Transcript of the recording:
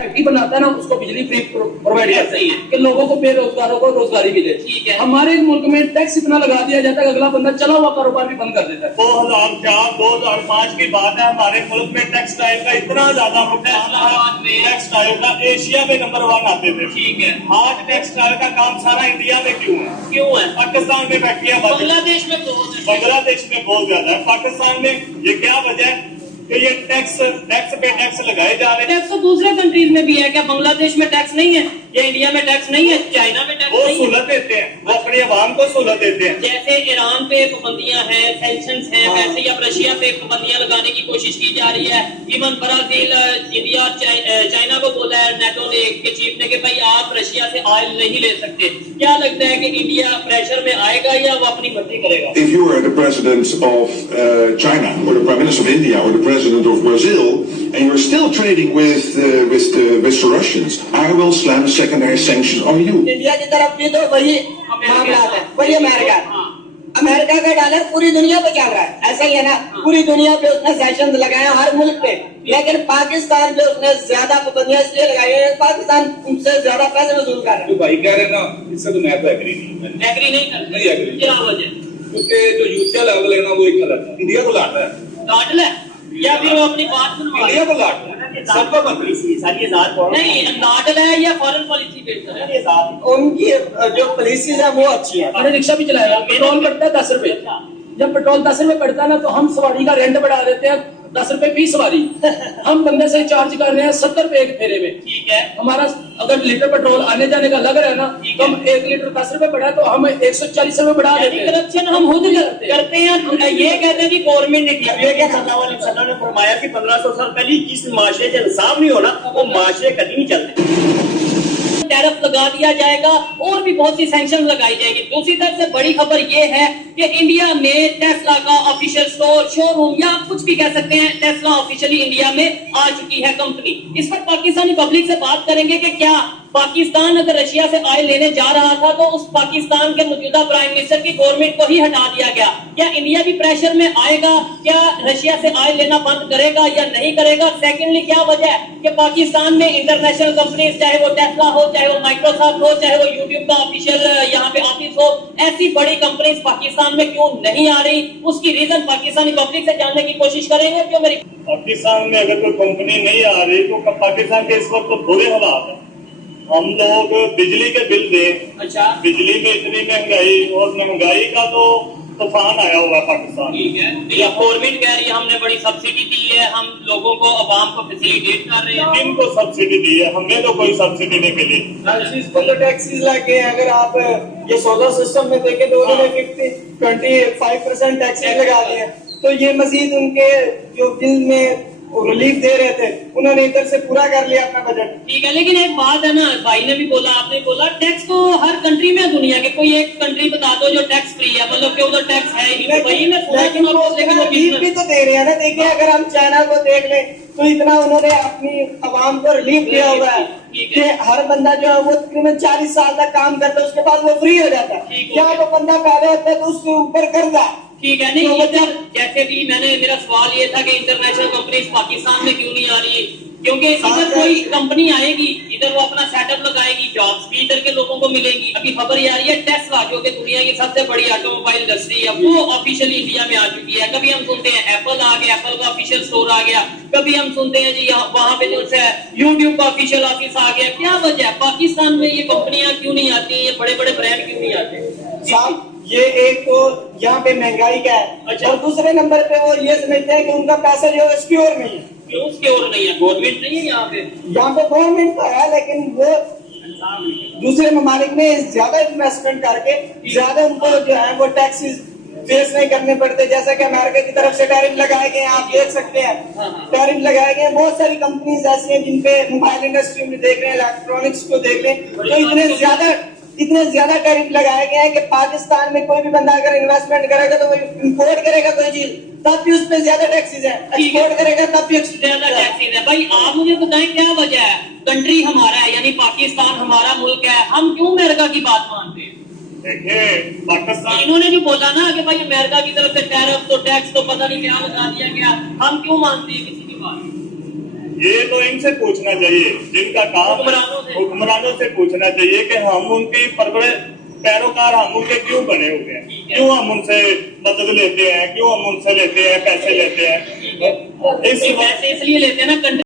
Factory बनाता है ना, उसको बिजली फ्री प्रोवाइड करते हैं कि लोगों को, बेरोजगारों को रोजगारी मिले। ठीक है। हमारे मुल्क में टैक्स इतना लगा दिया जाता है कि अगला बंदा चला हुआ कारोबार भी बंद कर देता है। 2004-2005 की बात है, हमारे मुल्क में टेक्सटाइल का इतना ज्यादा नुकसान था, टेक्सटाइल का एशिया में नंबर 1 आते थे। ठीक है। आज टेक्सटाइल का काम सारा इंडिया में क्यों है? क्यों है? पाकिस्तान में फैक्ट्रियां बंद, बांग्लादेश में बहुत है। बांग्लादेश में बहुत ज्यादा है, पाकिस्तान में ये क्या वजह है कि ये टैक्स पे टैक्स लगाए जा रहे हैं? टैक्स तो दूसरे कंट्रीज में भी है, क्या बांग्लादेश में टैक्स नहीं है या इंडिया में टैक्स नहीं है, चाइना में टैक्स वो नहीं है? सहूलत देते हैं, वो अपनी आवाम को सहूलत देते हैं। जैसे ईरान पे पाबंदियां हैं, सैंक्शंस हैं, वैसे ही अब रशिया पे पाबंदियां लगाने की कोशिश की जा रही है। इवन ब्राजील, इंडिया, चाइना को बोला है नेटो ने के चीफ ने कि भाई आप रशिया से ऑयल नहीं ले सकते। क्या लगता है कि इंडिया प्रेशर में आएगा या वो अपनी मर्जी करेगा? If you are the president of China or the prime minister of India or the president of Brazil and you're still trading with the Russians, I will slam secondary sanctions on you. India की तरफ भी तो वही मामला है, वही America. America का dollar पूरी दुनिया पे चल रहा है, ऐसा ही है ना, पूरी दुनिया पे उसने सैंक्शन लगाए हैं हर मुल्क पे, लेकिन पाकिस्तान पे उसने ज्यादा पाबंदियां इसलिए लगाई है, पाकिस्तान उनसे ज्यादा पैसे वसूल कर रहा है। जो भाई कह रहे हैं ना, इससे तो मैं तो एग्री नहीं एग्री नहीं करते? नहीं एग्री, क्या वजह? क्योंकि जो यूथिया लेवल है ना वो एक गलत है, इंडिया को लाट रहा है, काट ले या फिर वो अपनी बात सुनवा इंडिया को लाट रहा है, सबको बंद नहीं, नाटल है या फॉरेन पॉलिसी बेहतर है? उनकी जो पॉलिसीज है वो अच्छी है। मैंने रिक्शा भी चलाया, पेट्रोल पड़ता है 10 रुपए। जब पेट्रोल 10 रुपए पड़ता है ना, तो हम सवारी का रेंट बढ़ा देते हैं 10 रुपए फी सवारी। हम बंदे से चार्ज कर रहे हैं 70 रुपए एक फेरे में। ठीक है। हमारा अगर लीटर पेट्रोल आने जाने का लग रहा है ना, तो हम 1 लीटर 10 रुपए बढ़ा तो हम 140 रुपए बढ़ा देते हैं। करप्शन हम खुद करते हैं। ये कहते हैं कि गवर्नमेंट ने किया। ने फरमाया कि 1500 साल पहले जिस माशरे से इंसाफ नहीं होना वो माशरे कभी नहीं चलते। टैरिफ लगा दिया जाएगा और भी बहुत सी सैंक्शन लगाई जाएगी। दूसरी तरफ से बड़ी खबर ये है कि इंडिया में टेस्ला का ऑफिशियल स्टोर, शोरूम या आप कुछ भी कह सकते हैं, टेस्ला ऑफिशियली इंडिया में आ चुकी है कंपनी। इस पर पाकिस्तानी पब्लिक से बात करेंगे कि क्या पाकिस्तान अगर रशिया से ऑयल लेने जा रहा था तो उस पाकिस्तान के मौजूदा प्राइम मिनिस्टर की गवर्नमेंट को ही हटा दिया गया। क्या इंडिया भी प्रेशर में आएगा? क्या रशिया से ऑयल लेना बंद करेगा या नहीं करेगा? सेकेंडली, क्या वजह है कि पाकिस्तान में इंटरनेशनल कंपनीज, चाहे वो टेस्ला हो, चाहे वो माइक्रोसॉफ्ट हो, चाहे वो यूट्यूब का ऑफिशियल यहाँ पे ऑफिस हो, ऐसी बड़ी कंपनीज पाकिस्तान में क्यों नहीं आ रही? उसकी रीजन पाकिस्तानी पब्लिक से जानने की कोशिश करेंगे। क्यों मेरी पाकिस्तान में अगर कोई कंपनी नहीं आ रही तो पाकिस्तान के इस वक्त तो बुरे हालात है। हम लोग बिजली के बिल दें, अच्छा, बिजली में इतनी महंगाई, और महंगाई का तो तूफान आया हुआ है पाकिस्तान। ठीक है, गवर्नमेंट कह रही है हमने बड़ी सब्सिडी दी है, हम लोगों को, अवाम को फैसिलिटेट कर रहे हैं। किनको सब्सिडी दी है? हमें तो कोई सब्सिडी नहीं मिली। हर चीज पर तो टैक्सेस लगे हैं। अगर आप ये सोलर सिस्टम में देखें तो उन्होंने 25% टैक्सेस लगा दिए हैं, तो ये मजीद उनके जो बिल में रिलीफ दे रहे थे उन्होंने इधर से पूरा कर लिया अपना बजट। ठीक है, लेकिन एक बात है ना, भाई ने भी बोला, आपने भी बोला, टैक्स तो हर कंट्री में, दुनिया के कोई एक कंट्री बता दो जो टैक्स फ्री है, मतलब कि उधर टैक्स है ही नहीं। वही मैं लेकिन वो रिलीफ भी तो दे रहे हैं ना। देखिए, अगर हम चाइना को देख लें तो इतना उन्होंने अपनी आवाम को रिलीफ दिया हुआ है कि हर बंदा जो है वो तकरीबन 40 साल तक काम करता है, उसके बाद वो फ्री हो जाता है। यहाँ वो बंदा पहले होता है तो उसके ऊपर कर्जा। ठीक है, नहीं इधर जैसे भी मेरा सवाल ये था कि इंटरनेशनल कंपनीज पाकिस्तान में क्यों नहीं आ रही? क्योंकि इधर कोई कंपनी आएगी, इधर वो अपना सेटअप लगाएगी, जॉब्स भी इधर के लोगों को मिलेगी। अभी खबर ये आ रही है टेस्ला, जो कि दुनिया की सबसे बड़ी ऑटोमोबाइल इंडस्ट्री है, वो ऑफिशियली इंडिया में आ चुकी है। कभी हम सुनते हैं एप्पल आ गया, एप्पल का ऑफिशियल स्टोर आ गया, कभी हम सुनते हैं जी वहाँ पे जो है यूट्यूब का ऑफिशियल ऑफिस आ गया। क्या वजह है पाकिस्तान में ये कंपनियां क्यों नहीं आती, ये बड़े बड़े ब्रांड क्यों नहीं आते? ये एक तो यहाँ पे महंगाई का है। अच्छा। और दूसरे नंबर पे वो ये समझते हैं कि उनका पैसा जो है सिक्योर नहीं है। क्यों सिक्योर नहीं है? गवर्नमेंट नहीं है यहाँ पे? यहाँ पे गवर्नमेंट तो है, लेकिन वो दूसरे ममालिक में ज्यादा इन्वेस्टमेंट करके ज्यादा उनको जो है वो टैक्सेस फेस नहीं करने पड़ते। जैसा कि अमेरिका की तरफ से टैरिफ लगाए गए हैं, आप देख सकते हैं, टैरिफ लगाए गए हैं। बहुत सारी कंपनीज ऐसी हैं जिनपे मोबाइल इंडस्ट्री में देख रहे हैं, इलेक्ट्रॉनिक्स को देख लें, तो इतने ज्यादा टैरिफ लगाए गए हैं कि पाकिस्तान में कोई भी बंदा अगर इन्वेस्टमेंट करेगा तो वो इंपोर्ट करेगा कोई चीज, तब भी उस पर ज्यादा टैक्सेस है, एक्सपोर्ट करेगा तब भी ज्यादा टैक्सेस है। भाई आप मुझे बताएं क्या वजह है? कंट्री हमारा है, यानी पाकिस्तान हमारा मुल्क है, हम क्यों अमेरिका की बात मानते हैं? देखिए, पाकिस्तान, इन्होंने जो बोला ना कि भाई अमेरिका की तरफ से टैरिफ तो टैक्स तो पता नहीं क्या लगा दिया गया, हम क्यों मानते हैं किसी की बात? ये तो इनसे पूछना चाहिए जिनका काम हुक्मरानों से पूछना चाहिए कि हम उनकी पैरोकार हम उनके क्यों बने हुए हैं, क्यों हम उनसे मदद लेते हैं, क्यों हम उनसे लेते हैं, पैसे लेते हैं। पैसे इसलिए लेते हैं ना,